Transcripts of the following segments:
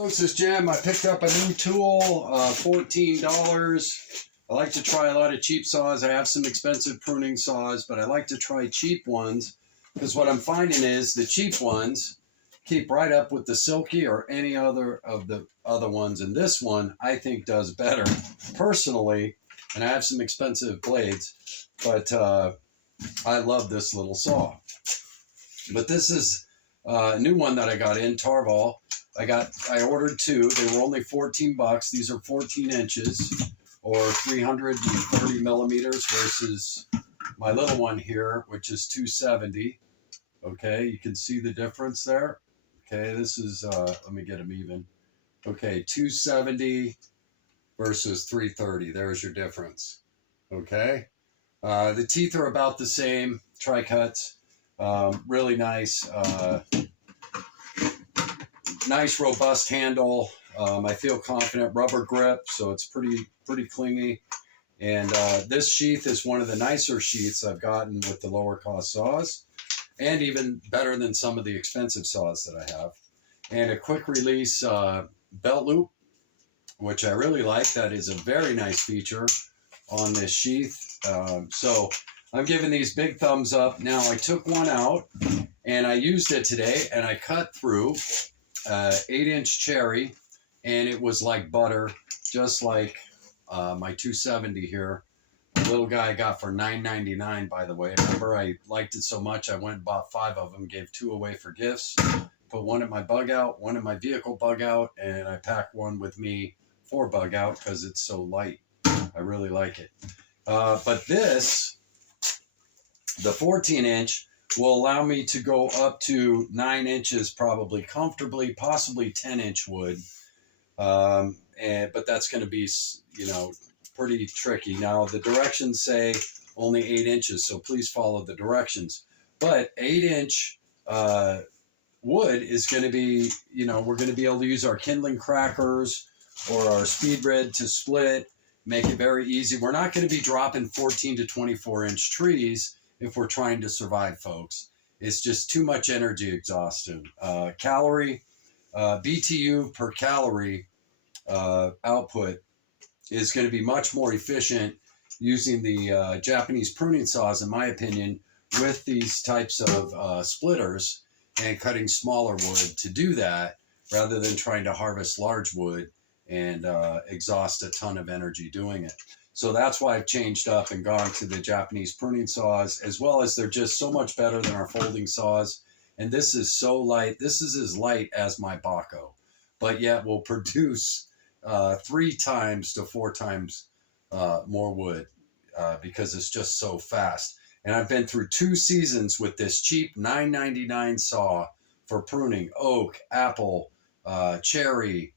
Oh, this is Jim. I picked up a new tool, $14. I like to try a lot of cheap saws. I have some expensive pruning saws, but I like to try cheap ones because what I'm finding is the cheap ones keep right up with the silky or any other of the other ones. And this one, I think, does better personally. And I have some expensive blades, but I love this little saw. But this is a new one that I got in Tarvol. I ordered two. They were only 14 bucks. These are 14 inches or 330 millimeters versus my little one here, which is 270. Okay, you can see the difference there. Okay, this is, let me get them even. Okay, 270 versus 330. There's your difference. Okay, the teeth are about the same, tri-cuts. Really nice. Nice robust handle. I feel confident. Rubber grip, so it's pretty clingy. And this sheath is one of the nicer sheaths I've gotten with the lower cost saws, and even better than some of the expensive saws that I have. And a quick release belt loop, which I really like. That is a very nice feature on this sheath. So I'm giving these big thumbs up. Now I took one out and I used it today, and I cut through 8-inch cherry, and it was like butter, just like my 270 here. A little guy I got for $9.99, by the way. Remember, I liked it so much I went and bought 5 of them, gave 2 away for gifts, put one in my bug out, one in my vehicle bug out, and I packed one with me for bug out because it's so light. I really like it. But this, the 14-inch, will allow me to go up to 9 inches probably comfortably, possibly 10-inch wood. But that's going to be, pretty tricky. Now, the directions say only 8 inches, so please follow the directions. But 8-inch wood is going to be, we're going to be able to use our kindling crackers or our speed red to split, make it very easy. We're not going to be dropping 14 to 24-inch trees if we're trying to survive, folks. It's just too much energy exhaustion. BTU per calorie output is going to be much more efficient using the Japanese pruning saws, in my opinion, with these types of splitters and cutting smaller wood to do that, rather than trying to harvest large wood and exhaust a ton of energy doing it. So that's why I've changed up and gone to the Japanese pruning saws, as well as they're just so much better than our folding saws. And this is so light. This is as light as my Bugout, but yet will produce 3 times to 4 times more wood because it's just so fast. And I've been through 2 seasons with this cheap $9.99 saw for pruning oak, apple, cherry,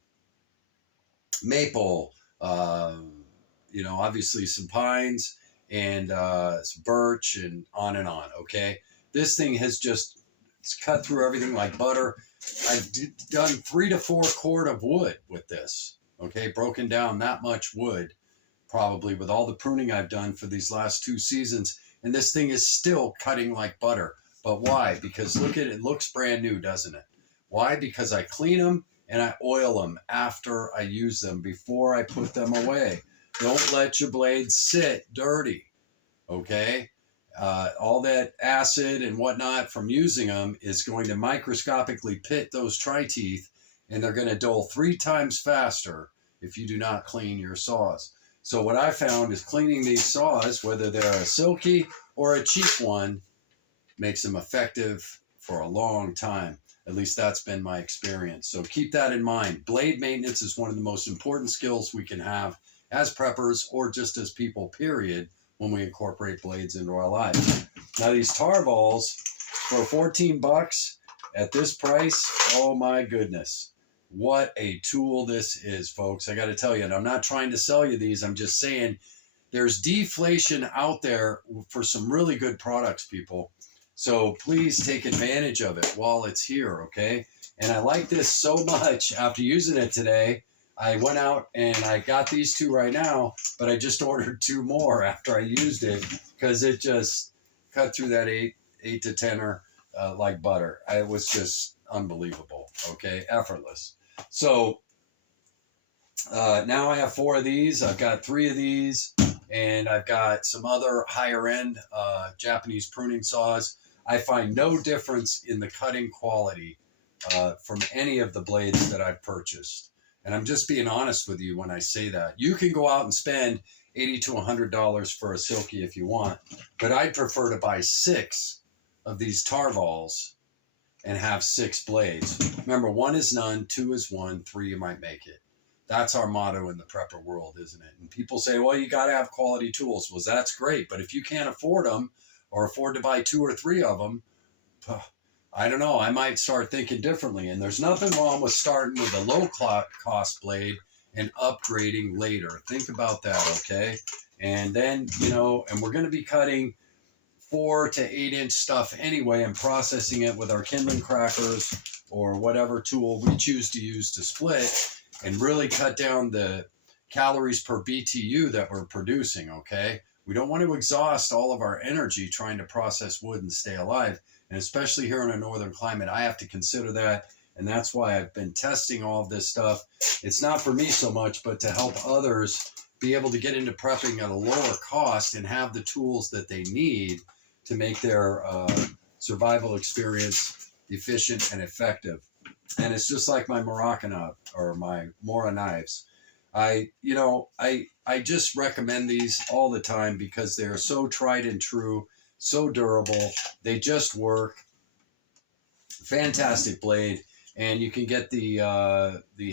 maple, obviously some pines and some birch and on. Okay, this thing has it's cut through everything like butter. I've done 3 to 4 cord of wood with this. Okay, broken down that much wood, probably, with all the pruning I've done for these last 2 seasons, and this thing is still cutting like butter. But why? Because look at it, it looks brand new, doesn't it? Why? Because I clean them and I oil them after I use them, before I put them away. Don't let your blades sit dirty, okay? All that acid and whatnot from using them is going to microscopically pit those tri-teeth, and they're going to dull 3 times faster if you do not clean your saws. So what I found is cleaning these saws, whether they're a silky or a cheap one, makes them effective for a long time. At least that's been my experience. So keep that in mind. Blade maintenance is one of the most important skills we can have as preppers, or just as people, period, when we incorporate blades into our lives. Now, these Tarvols for 14 bucks at this price, oh my goodness. What a tool this is, folks. I got to tell you, and I'm not trying to sell you these. I'm just saying there's deflation out there for some really good products, people. So please take advantage of it while it's here, okay? And I like this so much. After using it today, I went out and I got these 2 right now, but I just ordered 2 more after I used it because it just cut through that 8 to 10er like butter. It was just unbelievable, okay? Effortless. So now I have 4 of these. I've got 3 of these, and I've got some other higher end Japanese pruning saws. I find no difference in the cutting quality from any of the blades that I've purchased. And I'm just being honest with you when I say that. You can go out and spend $80 to $100 for a Silky if you want, but I'd prefer to buy 6 of these Tarvols and have 6 blades. Remember, 1 is none, 2 is 1, 3 you might make it. That's our motto in the prepper world, isn't it? And people say, well, you got to have quality tools. Well, that's great. But if you can't afford them or afford to buy 2 or 3 of them, I don't know. I might start thinking differently. And there's nothing wrong with starting with a low cost blade and upgrading later. Think about that, okay? And then, and we're going to be cutting 4 to 8 inch stuff anyway and processing it with our kindling crackers or whatever tool we choose to use to split and really cut down the calories per BTU that we're producing, okay? We don't want to exhaust all of our energy trying to process wood and stay alive. And especially here in a northern climate, I have to consider that. And that's why I've been testing all of this stuff. It's not for me so much, but to help others be able to get into prepping at a lower cost and have the tools that they need to make their survival experience efficient and effective. And it's just like my Moroccan or my Mora knives. I just recommend these all the time because they're so tried and true, so durable. They just work. Fantastic blade. And you can get the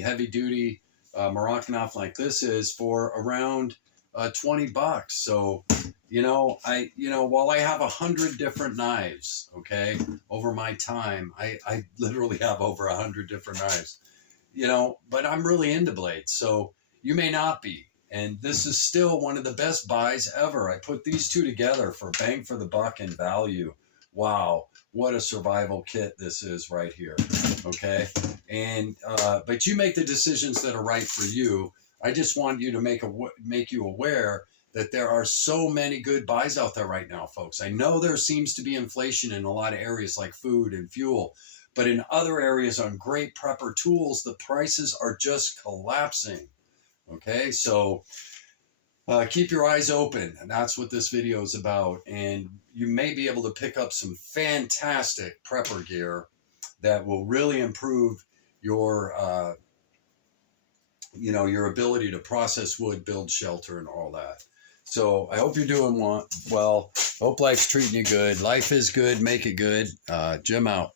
heavy duty Moroccan knife like this is for around $20. So, while I have 100 different knives, okay, over my time, I literally have over 100 different knives, but I'm really into blades. So you may not be. And this is still one of the best buys ever. I put these 2 together for bang for the buck and value. Wow, what a survival kit this is right here. Okay, and but you make the decisions that are right for you. I just want you to make you aware that there are so many good buys out there right now, folks. I know there seems to be inflation in a lot of areas like food and fuel, but in other areas on great prepper tools, the prices are just collapsing. Okay, so keep your eyes open, and that's what this video is about. And you may be able to pick up some fantastic prepper gear that will really improve your, your ability to process wood, build shelter, and all that. So I hope you're doing well. Hope life's treating you good. Life is good. Make it good. Jim out.